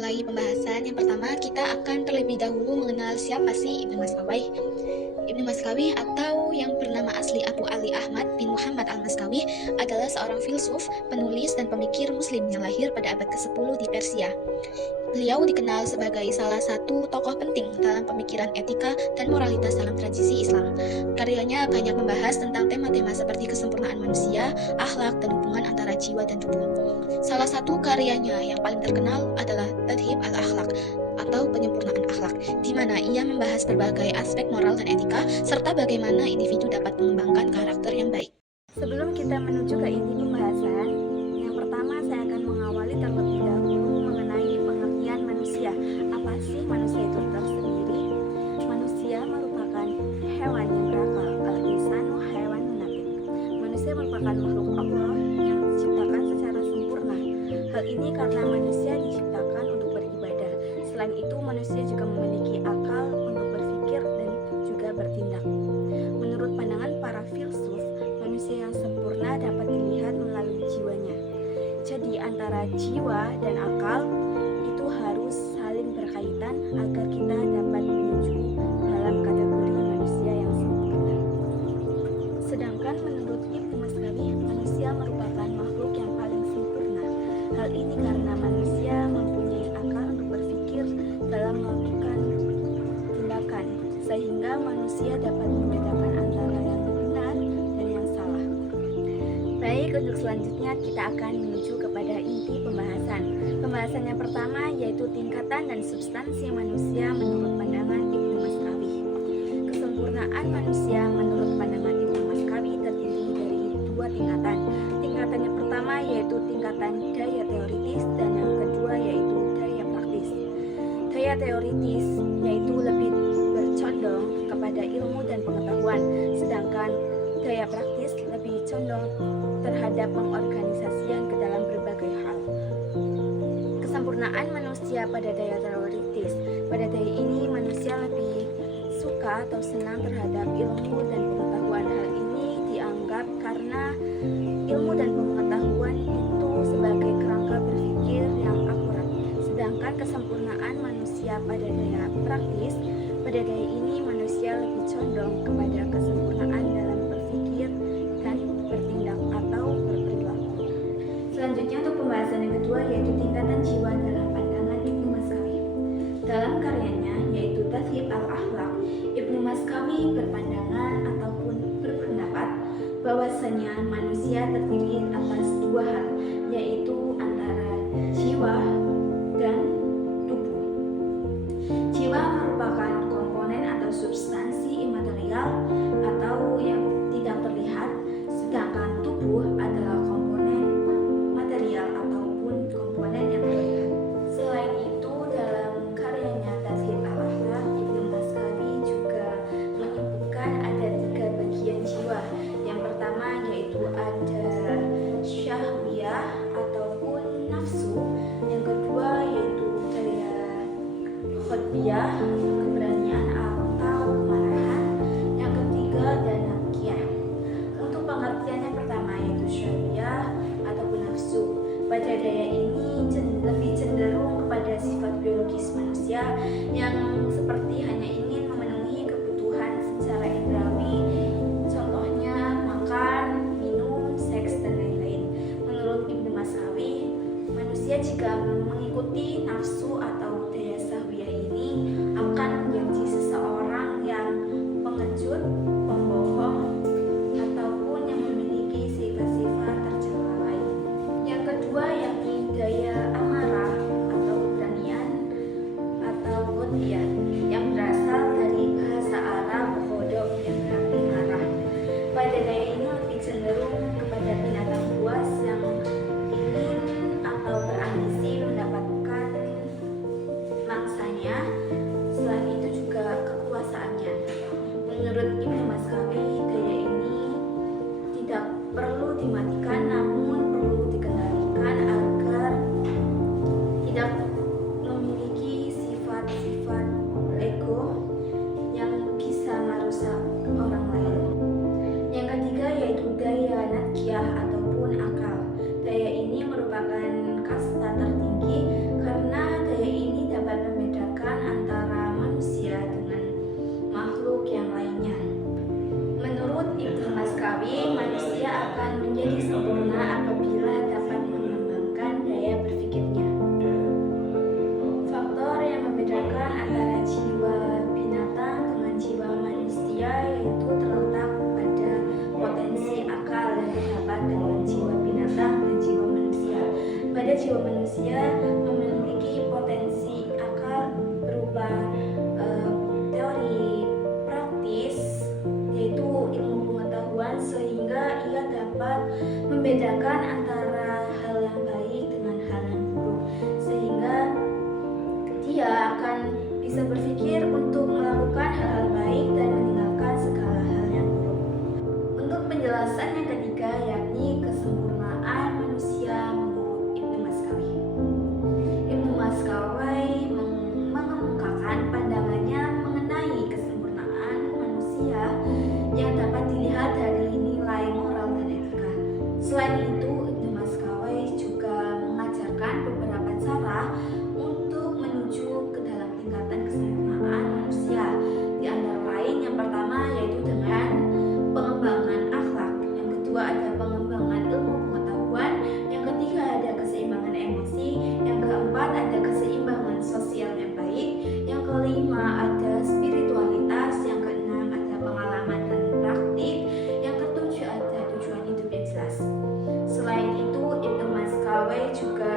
memulai pembahasan, yang pertama kita akan terlebih dahulu mengenal siapa sih Ibnu Maskawai. Ibnu Maskawi atau yang bernama asli Abu Ali Ahmad bin Muhammad Al-Maskawi adalah seorang filsuf, penulis, dan pemikir muslim yang lahir pada abad ke-10 di Persia. Beliau dikenal sebagai salah satu tokoh penting dalam pemikiran etika dan moralitas dalam tradisi Islam. Karyanya banyak membahas tentang tema-tema seperti kesempurnaan manusia, akhlak, dan hubungan antara jiwa dan tubuh. Salah satu karyanya yang paling terkenal adalah Tadhib al-Akhlaq atau penyempurnaan akhlak, di mana ia membahas berbagai aspek moral dan etika, serta bagaimana individu dapat mengembangkan karakter yang baik. Sebelum kita menuju ke inti pembahasan, yang pertama saya akan mengawali terlebih dahulu mengenai pengertian manusia. Apa sih manusia itu tersendiri? Manusia merupakan hewan yang berakal, al-insanu hayawanun natik. Manusia merupakan makhluk Allah yang diciptakan secara sempurna. Hal ini karena manusia diciptakan untuk beribadah. Selain itu, manusia juga memiliki akal untuk berpikir dan juga bertindak. Menurut pandangan para filsuf, manusia yang sempurna dapat dilihat melalui jiwanya. Jadi antara jiwa dan akal itu harus saling berkaitan agar kita dapat menuju dalam kategori manusia yang sempurna. Sedangkan menurut Ibnu Maskawi, manusia merupakan makhluk yang paling sempurna. Hal ini karena manusia mempunyai akal untuk berpikir dalam melakukan tindakan, sehingga manusia dapat membedakan antara yang benar dan yang salah. Baik, untuk selanjutnya kita akan menuju kepada inti pembahasan. Pembahasan yang pertama yaitu tingkatan dan substansi manusia menurut pandangan Ibnu Maskawi. Kesempurnaan manusia menurut pandangan Ibnu Maskawi terdiri dari dua tingkatan. Tingkatan yang pertama yaitu tingkatan daya teoritis dan yang kedua yaitu daya praktis. Daya teoritis yaitu lebih bercondong kepada ilmu dan pengetahuan, sedangkan daya praktis lebih condong terhadap pengorganisasian ke dalam berbagai hal. Kesempurnaan manusia pada daya teoritis. Pada daya ini manusia lebih suka atau senang terhadap ilmu dan pengetahuan. Hal ini dianggap karena ilmu dan pengetahuan itu sebagai kerangka berpikir yang akurat. Sedangkan kesempurnaan manusia pada daya praktis, pada daya ini manusia lebih condong kepada kesempurnaan dalam berpikir dan bertindak atau berperilaku. Selanjutnya untuk pembahasan yang kedua yaitu tingkatan jiwa dalam pandangan Ibnu Maskawi. Dalam karyanya yaitu Tadhib al-Akhlaq, Ibnu Maskawi berpandangan ataupun berpendapat bahwasanya manusia terdiri atas dua hal, yaitu antara jiwa dan tubuh. Jiwa merupakan komponen atau substansi imaterial atau yang tidak terlihat, sedangkan tubuh adalah komponen material ataupun komponen yang terlihat. Selain itu, dalam karyanya Tadhib al-Akhlaq, Ibnu Maskawi juga menyebutkan ada tiga bagian jiwa. Yang pertama yaitu ada syahwiyah ataupun nafsu. Yang kedua yaitu daya khotbiyah, keberanian atau kemarahan. Yang ketiga danakiyah. Untuk pengertian yang pertama yaitu syahwiyah ataupun nafsu. Pada daya ini lebih cenderung kepada sifat biologis manusia yang seperti hanya ingin memenuhi kebutuhan secara indrawi, contohnya makan, minum, seks, dan lain-lain. Menurut Ibnu Maskawi, manusia jika mengikuti nafsu atau daya syahwiyah ini akan menjadi seseorang yang pengecut, pembohong, ataupun yang memiliki sifat-sifat tercela lain. Yang kedua yakni daya amarah atau keberanian atau qudiyah yang berasal dari bahasa Arab qadab yang berarti marah. Pada daya ini lebih cenderung kepada binatang buas yang ingin atau berambisi mendapatkan jiwa manusia memiliki potensi akal berupa teori praktis, yaitu ilmu pengetahuan, sehingga ia dapat membedakan antara hal yang baik dengan hal yang buruk, sehingga dia akan bisa berpikir untuk melakukan hal-hal baik dan meninggalkan segala hal yang buruk. Untuk penjelasan yang ketiga, yakni kesempurnaan manusia menurut Ibnu Maskawi. Ibnu Maskawi mengemukakan pandangannya mengenai kesempurnaan manusia yang dapat dilihat dari nilai moral dan etika. Selain itu, Ibnu Maskawi juga mengajarkan beberapa cara untuk menuju ke dalam tingkatan kesempurnaan manusia. Di antara lain, yang pertama yaitu dengan pengembangan akhlak, yang kedua ada pengembangan ilmu pengetahuan, yang ketiga ada keseimbangan emosi, yang keempat ada keseimbangan sosial yang baik, yang kelima ada spiritualitas, yang keenam ada pengalaman dan praktik, yang ketujuh ada tujuan hidup yang jelas. Selain itu, Ibnu Maskawi juga